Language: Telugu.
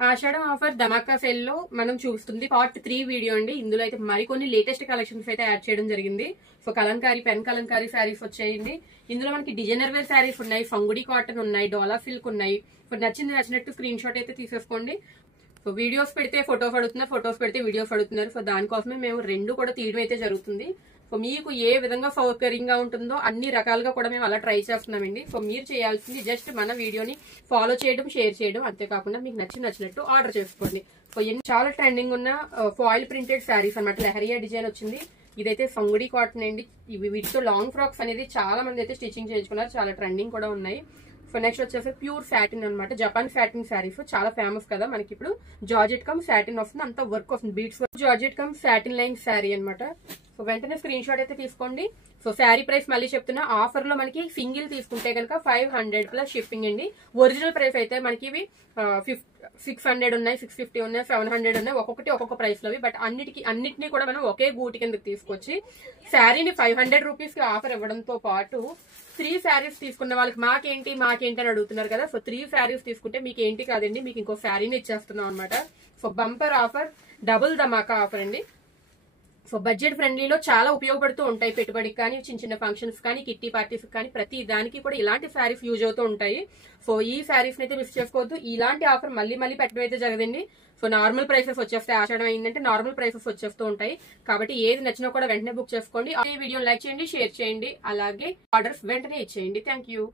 ఆషాఢం ఆఫర్ ధమాకా సేల్ లో మనం చూస్తుంది పార్ట్ 3 వీడియో అండి. ఇందులో అయితే మరికొన్ని లేటెస్ట్ కలెక్షన్స్ అయితే యాడ్ చేయడం జరిగింది. సో కలంకారీ పెన్ కలంకారీ శారీస్ వచ్చాయండి. ఇందులో మనకి డిజైనర్ వేర్ శారీస్ ఉన్నాయి, ఫంగుడి కాటన్ ఉన్నాయి, డోలా సిల్క్ ఉన్నాయి. సో నచ్చినట్టు స్క్రీన్ షాట్ అయితే తీసేసుకోండి. సో వీడియోస్ పెడితే ఫొటోస్ అడుగుతున్నారు, ఫొటోస్ పెడితే వీడియోస్ అడుగుతున్నారు. సో దానికోసమే మేము రెండు కూడా తీయడం అయితే జరుగుతుంది. సో మీకు ఏ విధంగా సౌకర్యంగా గా ఉంటుందో అన్ని రకాలుగా కూడా మేము అలా ట్రై చేస్తున్నామండి. సో మీరు చేయాల్సింది జస్ట్ మన వీడియోని ఫాలో చేయడం, షేర్ చేయడం, అంతేకాకుండా మీకు నచ్చినట్టు ఆర్డర్ చేసుకోండి. సో చాలా ట్రెండింగ్ ఉన్న ఫాయిల్ ప్రింటెడ్ శారీస్ అన్నమాట. లెహరియా డిజైన్ వచ్చింది. ఇదైతే ఫంగుడి కాటన్ అండి. వీటితో లాంగ్ ఫ్రాక్స్ అనేది చాలా మంది అయితే స్టిచ్చింగ్ చేయించుకున్నారు, చాలా ట్రెండింగ్ కూడా ఉన్నాయి. సో నెక్స్ట్ వచ్చేసి ప్యూర్ సాటిన్ అనమాట. జపాన్ సాటిన్ శారీస్ చాలా ఫేమస్ కదా మనకి. ఇప్పుడు జార్జెట్ కమ్ సాటిన్ వస్తుంది, అంత వర్క్ వస్తుంది, beads work. Georgette come satin line sari అనమాట. సో వెంటనే స్క్రీన్ షాట్ అయితే తీసుకోండి. సో శారీ ప్రైస్ మళ్ళీ చెప్తున్నా, ఆఫర్ లో మనకి సింగిల్ తీసుకుంటే కనుక 500 ప్లస్ షిప్పింగ్ అండి. ఒరిజినల్ ప్రైస్ అయితే మనకి ఇవి 600 ఉన్నాయి, 650 ఉన్నాయి, 700 ఉన్నాయి, ఒక్కొక్కటి ఒక్కొక్క ప్రైస్ లో. బట్ అన్నిటినీ కూడా మనం ఒకే గూటి కిందకి తీసుకొచ్చి శారీని 500 రూపీస్ కి ఆఫర్ ఇవ్వడంతో పాటు 3 శారీస్ తీసుకున్న వాళ్ళకి మాకేంటి అని అడుగుతున్నారు కదా. సో 3 శారీస్ తీసుకుంటే మీకు ఏంటి కాదండి, మీకు ఇంకో శారీని ఇచ్చేస్తున్నాం అనమాట. సో బంపర్ ఆఫర్, డబుల్ ధమాకా ఆఫర్ అండి. సో బడ్జెట్ ఫ్రెండ్లీలో చాలా ఉపయోగపడుతూ ఉంటాయి. పెట్టుబడికి కానీ, చిన్న ఫంక్షన్స్ కానీ, కిట్టి పార్టీస్ కానీ ప్రతి దానికి కూడా ఇలాంటి శారీస్ యూజ్ అవుతూ ఉంటాయి. సో ఈ శారీస్ అయితే మిస్ చేసుకోవద్దు. ఇలాంటి ఆఫర్ మళ్ళీ పెట్టడం అయితే జరగదండి. సో నార్మల్ ప్రైసెస్ వచ్చేస్తాయి. ఆషాఢం అయిందంటే నార్మల్ ప్రైసెస్ వచ్చేస్తూ ఉంటాయి. కాబట్టి ఏది నచ్చినా కూడా వెంటనే బుక్ చేసుకోండి. ఈ వీడియో లైక్ చేయండి, షేర్ చేయండి, అలాగే ఆర్డర్స్ వెంటనే ఇచ్చేయండి. Thank you.